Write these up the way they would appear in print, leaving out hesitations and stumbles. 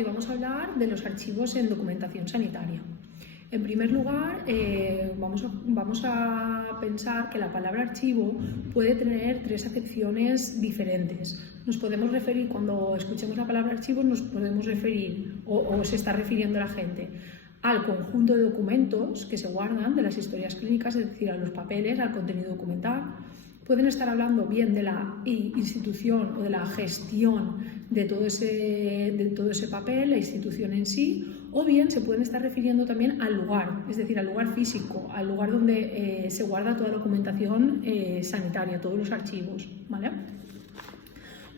Hoy vamos a hablar de los archivos en documentación sanitaria. En primer lugar, vamos a pensar que la palabra archivo puede tener tres acepciones diferentes. Nos podemos referir, cuando escuchemos la palabra archivo, nos podemos referir, o se está refiriendo la gente, al conjunto de documentos que se guardan de las historias clínicas, es decir, a los papeles, al contenido documental. Pueden estar hablando bien de la institución o de la gestión de todo ese papel, la institución en sí, o bien se pueden estar refiriendo también al lugar, es decir, al lugar físico, al lugar donde se guarda toda la documentación sanitaria, todos los archivos, ¿vale?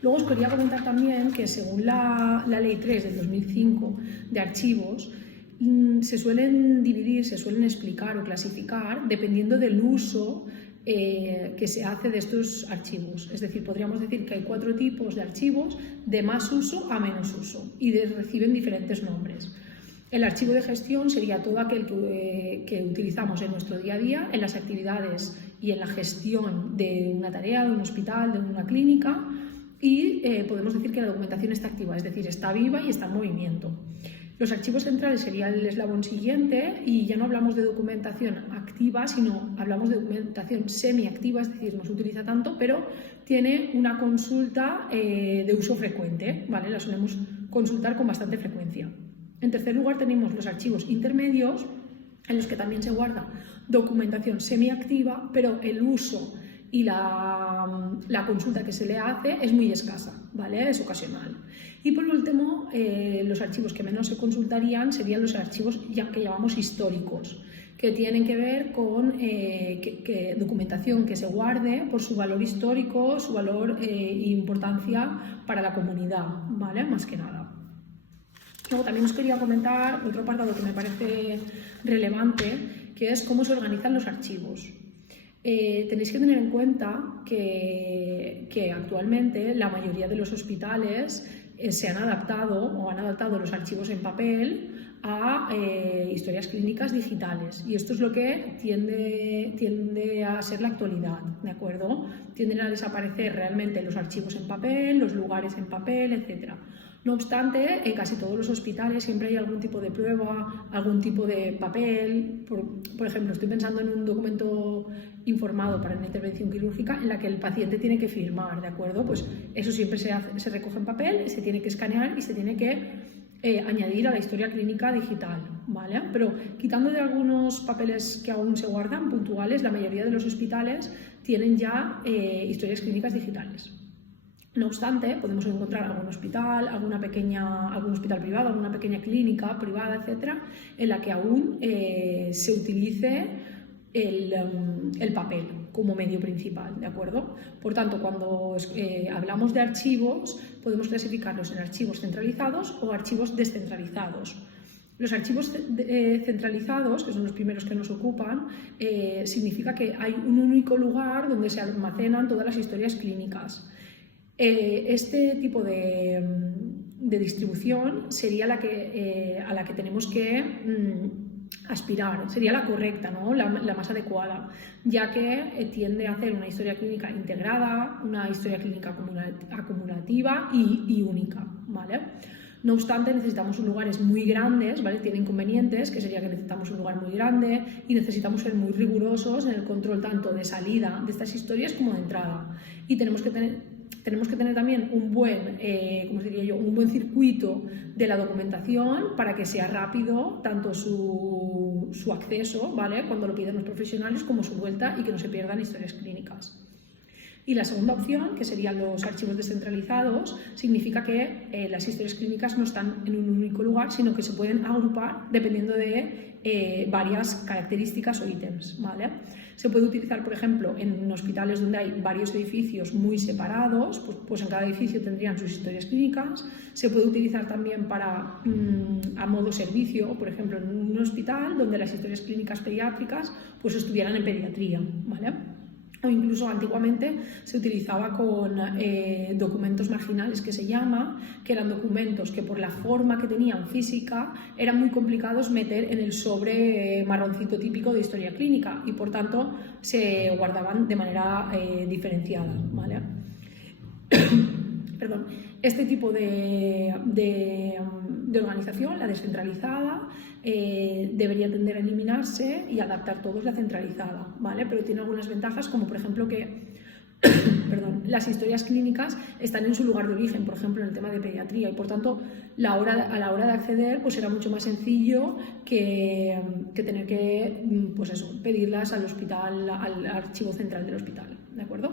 Luego os quería comentar también que según la Ley 3 del 2005 de archivos, se suelen dividir, se suelen explicar o clasificar dependiendo del uso que se hace de estos archivos. Es decir, podríamos decir que hay 4 tipos de archivos de más uso a menos uso y reciben diferentes nombres. El archivo de gestión sería todo aquel que utilizamos en nuestro día a día, en las actividades y en la gestión de una tarea, de un hospital, de una clínica, y podemos decir que la documentación está activa, es decir, está viva y está en movimiento. Los archivos centrales serían el eslabón siguiente y ya no hablamos de documentación activa, sino hablamos de documentación semiactiva, es decir, no se utiliza tanto, pero tiene una consulta de uso frecuente, ¿vale? La solemos consultar con bastante frecuencia. En tercer lugar tenemos los archivos intermedios, en los que también se guarda documentación semiactiva, pero el uso y la consulta que se le hace es muy escasa, ¿vale? Es ocasional. Y por último, los archivos que menos se consultarían serían los archivos que llamamos históricos, que tienen que ver con documentación que se guarde por su valor histórico, su valor e importancia para la comunidad, ¿vale? Más que nada. Luego también os quería comentar otro apartado que me parece relevante, que es cómo se organizan los archivos. Tenéis que tener en cuenta que actualmente la mayoría de los hospitales se han adaptado o han adaptado los archivos en papel a historias clínicas digitales, y esto es lo que tiende a ser la actualidad, ¿de acuerdo? Tienden a desaparecer realmente los archivos en papel, los lugares en papel, etc. No obstante, en casi todos los hospitales siempre hay algún tipo de prueba, algún tipo de papel. Por ejemplo, estoy pensando en un documento informado para una intervención quirúrgica en la que el paciente tiene que firmar, ¿de acuerdo? Pues eso siempre se recoge en papel, se tiene que escanear y se tiene que añadir a la historia clínica digital, ¿vale? Pero quitando de algunos papeles que aún se guardan puntuales, la mayoría de los hospitales tienen ya historias clínicas digitales. No obstante, podemos encontrar algún hospital, algún hospital privado, alguna pequeña clínica privada, etcétera, en la que aún se utilice el papel como medio principal, ¿de acuerdo? Por tanto, cuando hablamos de archivos, podemos clasificarlos en archivos centralizados o archivos descentralizados. Los archivos centralizados, que son los primeros que nos ocupan, significa que hay un único lugar donde se almacenan todas las historias clínicas. Este tipo de distribución sería a la que tenemos que aspirar, sería la correcta, ¿no? la más adecuada, ya que tiende a hacer una historia clínica integrada, una historia clínica acumulativa y única, ¿vale? No obstante, necesitamos lugares muy grandes, ¿vale? Tiene inconvenientes, que sería que necesitamos un lugar muy grande y necesitamos ser muy rigurosos en el control tanto de salida de estas historias como de entrada. Y tenemos que tener también un buen circuito de la documentación para que sea rápido tanto su acceso, ¿vale? Cuando lo piden los profesionales, como su vuelta, y que no se pierdan historias clínicas. Y la segunda opción, que serían los archivos descentralizados, significa que las historias clínicas no están en un único lugar, sino que se pueden agrupar dependiendo de varias características o ítems, ¿vale? Se puede utilizar, por ejemplo, en hospitales donde hay varios edificios muy separados, pues en cada edificio tendrían sus historias clínicas. Se puede utilizar también a modo servicio, por ejemplo, en un hospital donde las historias clínicas pediátricas pues estuvieran en pediatría, ¿vale? O incluso antiguamente se utilizaba con documentos marginales, que se llama, que eran documentos que por la forma que tenían física eran muy complicados meter en el sobre marroncito típico de historia clínica y por tanto se guardaban de manera diferenciada, ¿vale? Perdón. Este tipo de de organización, la descentralizada, debería tender a eliminarse y adaptar todos la centralizada, ¿vale? Pero tiene algunas ventajas, como por ejemplo que perdón, las historias clínicas están en su lugar de origen, por ejemplo, en el tema de pediatría, y por tanto a la hora de acceder pues será mucho más sencillo que tener que pues eso, pedirlas al hospital, al archivo central del hospital, ¿de acuerdo?